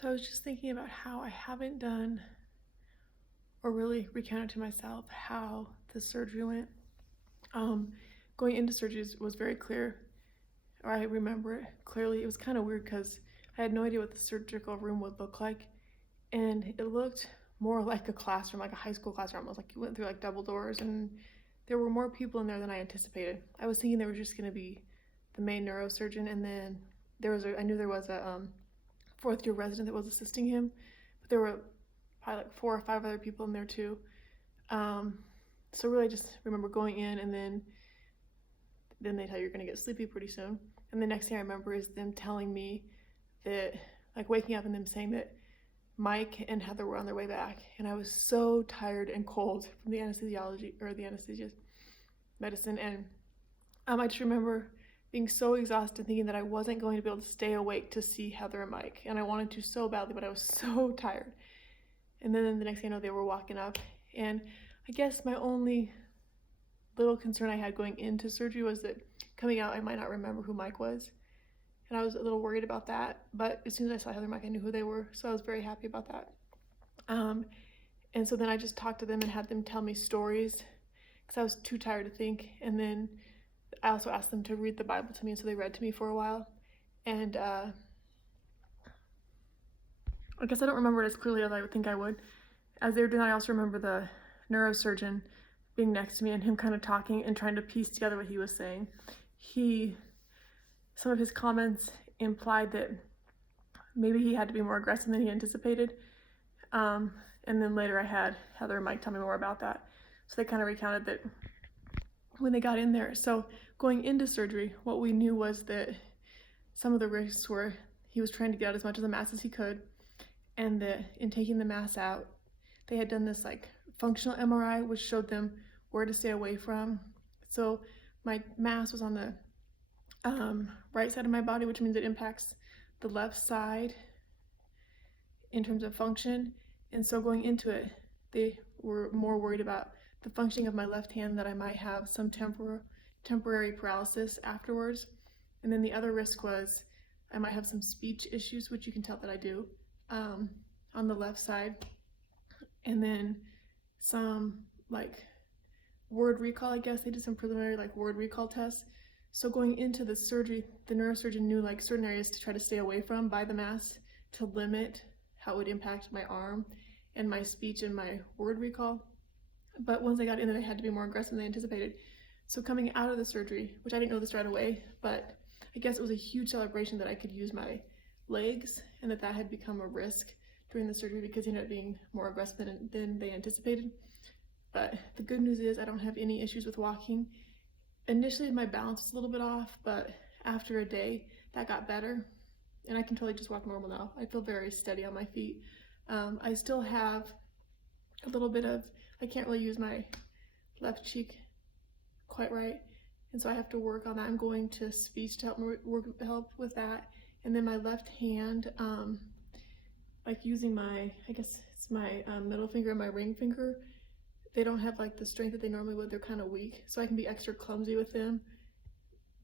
So I was just thinking about how I haven't done or really recounted to myself how the surgery went. Um, Going into surgery was very clear, or I remember it clearly. It was kind of weird because I had no idea what the surgical room would look like, and it looked more like a classroom, like a high school classroom. Almost like you went through like double doors, and there were more people in there than I anticipated. I was thinking there was just going to be the main neurosurgeon, and then I knew there was a fourth year resident that was assisting him, but there were probably like 4 or 5 other people in there too. Um, so really, I just remember going in, and then they tell you you're gonna get sleepy pretty soon. And the next thing I remember is them telling me that, like waking up and them saying that Mike and Heather were on their way back, and I was so tired and cold from the anesthesiology or the anesthesia medicine, and I just remember being so exhausted, thinking that I wasn't going to be able to stay awake to see Heather and Mike, and I wanted to so badly, but I was so tired. And then the next thing I know, they were walking up, and I guess my only little concern I had going into surgery was that coming out, I might not remember who Mike was, and I was a little worried about that. But as soon as I saw Heather and Mike, I knew who they were, so I was very happy about that. And so then I just talked to them and had them tell me stories because I was too tired to think. And then I also asked them to read the Bible to me, and so they read to me for a while. And I guess I don't remember it as clearly as I would think I would. As they were doing that, I also remember the neurosurgeon being next to me and him kind of talking and trying to piece together what he was saying. Some of his comments implied that maybe he had to be more aggressive than he anticipated. And then later I had Heather and Mike tell me more about that. So they kind of recounted that when they got in there. So going into surgery, what we knew was that some of the risks were he was trying to get out as much of the mass as he could, and that in taking the mass out, they had done this like functional MRI, which showed them where to stay away from. So my mass was on the right side of my body, which means it impacts the left side in terms of function. And so going into it, they were more worried about the functioning of my left hand, that I might have some temporary paralysis afterwards. And then the other risk was I might have some speech issues, which you can tell that I do, on the left side. And then some like word recall, I guess. They did some preliminary like word recall tests. So going into the surgery, the neurosurgeon knew like certain areas to try to stay away from by the mass to limit how it would impact my arm and my speech and my word recall. But once I got in there, I had to be more aggressive than I anticipated. So coming out of the surgery, which I didn't know this right away, but I guess it was a huge celebration that I could use my legs, and that had become a risk during the surgery because he ended up being more aggressive than they anticipated. But the good news is I don't have any issues with walking. Initially my balance was a little bit off, but after a day that got better, and I can totally just walk normal now. I feel very steady on my feet. I still have a little bit of, I can't really use my left cheek quite right, and so I have to work on that. I'm going to speech to help with that. And then my left hand, like using my, I guess it's my middle finger and my ring finger, they don't have like the strength that they normally would. They're kind of weak, so I can be extra clumsy with them.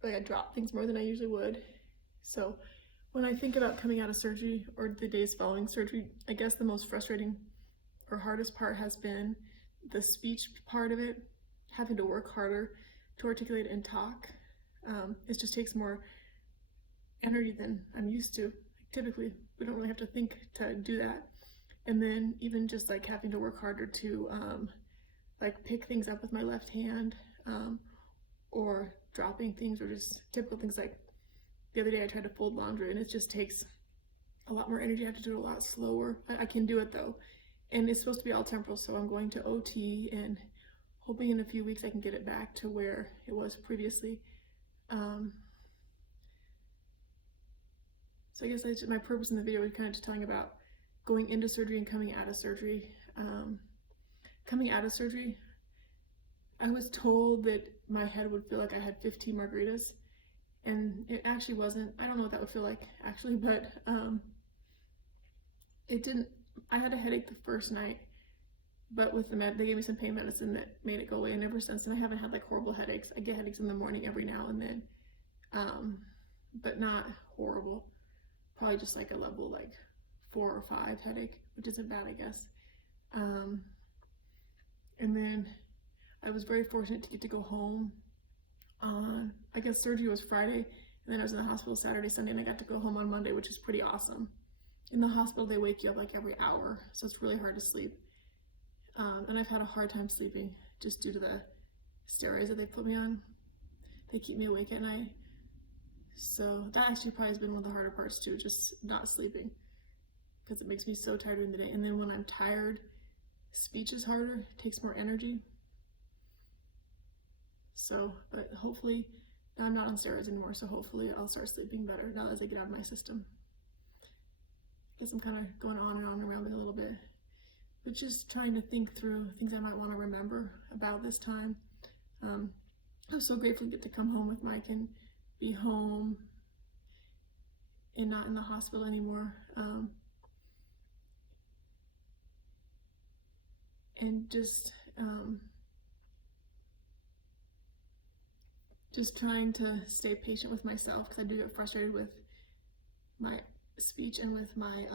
Like I drop things more than I usually would. So when I think about coming out of surgery or the days following surgery, I guess the most frustrating or hardest part has been the speech part of it, having to work harder to articulate and talk. It just takes more energy than I'm used to. Typically, we don't really have to think to do that. And then even just like having to work harder to like pick things up with my left hand, or dropping things, or just typical things. Like the other day I tried to fold laundry, and it just takes a lot more energy. I have to do it a lot slower. I can do it though, and it's supposed to be all temporal, so I'm going to OT, and hoping in a few weeks I can get it back to where it was previously. So I guess my purpose in the video was kind of just telling about going into surgery and coming out of surgery. Coming out of surgery, I was told that my head would feel like I had 15 margaritas, and it actually wasn't. I don't know what that would feel like actually, but it didn't. I had a headache the first night, but with the they gave me some pain medicine that made it go away, and ever since then I haven't had like horrible headaches. I get headaches in the morning every now and then, but not horrible. Probably just like a level like 4 or 5 headache, which isn't bad, I guess. And then I was very fortunate to get to go home on, I guess surgery was Friday, and then I was in the hospital Saturday, Sunday, and I got to go home on Monday, which is pretty awesome. In the hospital, they wake you up like every hour, so it's really hard to sleep. And I've had a hard time sleeping just due to the steroids that they put me on. They keep me awake at night. So that actually probably has been one of the harder parts too, just not sleeping, because it makes me so tired during the day. And then when I'm tired, speech is harder, it takes more energy. So, but hopefully, now I'm not on steroids anymore, so hopefully I'll start sleeping better now as I get out of my system. I guess I'm kind of going on and around it a little bit, but just trying to think through things I might want to remember about this time. I'm so grateful to get to come home with Mike and be home and not in the hospital anymore. And just trying to stay patient with myself, because I do get frustrated with my speech and with my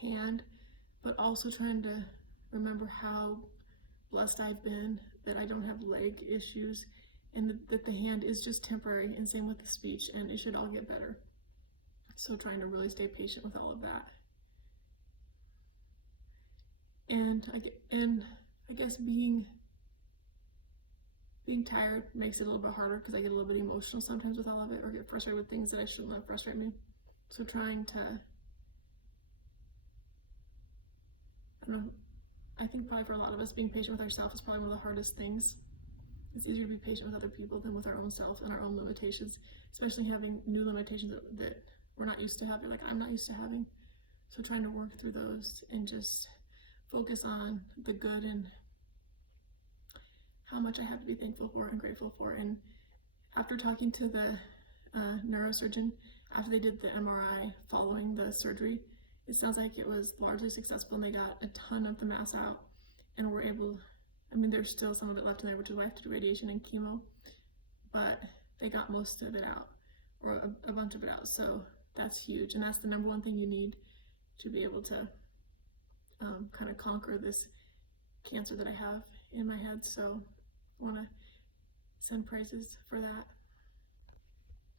hand, but also trying to remember how blessed I've been that I don't have leg issues, and that the hand is just temporary, and same with the speech, and it should all get better. So trying to really stay patient with all of that. And I guess being tired makes it a little bit harder, because I get a little bit emotional sometimes with all of it, or get frustrated with things that I shouldn't let frustrate me. So trying to, I don't know, I think probably for a lot of us, being patient with ourselves is probably one of the hardest things. It's easier to be patient with other people than with our own self and our own limitations, especially having new limitations that we're not used to having, like I'm not used to having. So trying to work through those and just focus on the good and how much I have to be thankful for and grateful for. And after talking to the neurosurgeon, after they did the MRI following the surgery, it sounds like it was largely successful, and they got a ton of the mass out, and were able, I mean, there's still some of it left in there, which is why I have to do radiation and chemo, but they got most of it out, or a bunch of it out. So that's huge, and that's the number one thing you need to be able to kind of conquer this cancer that I have in my head. So I want to send praises for that.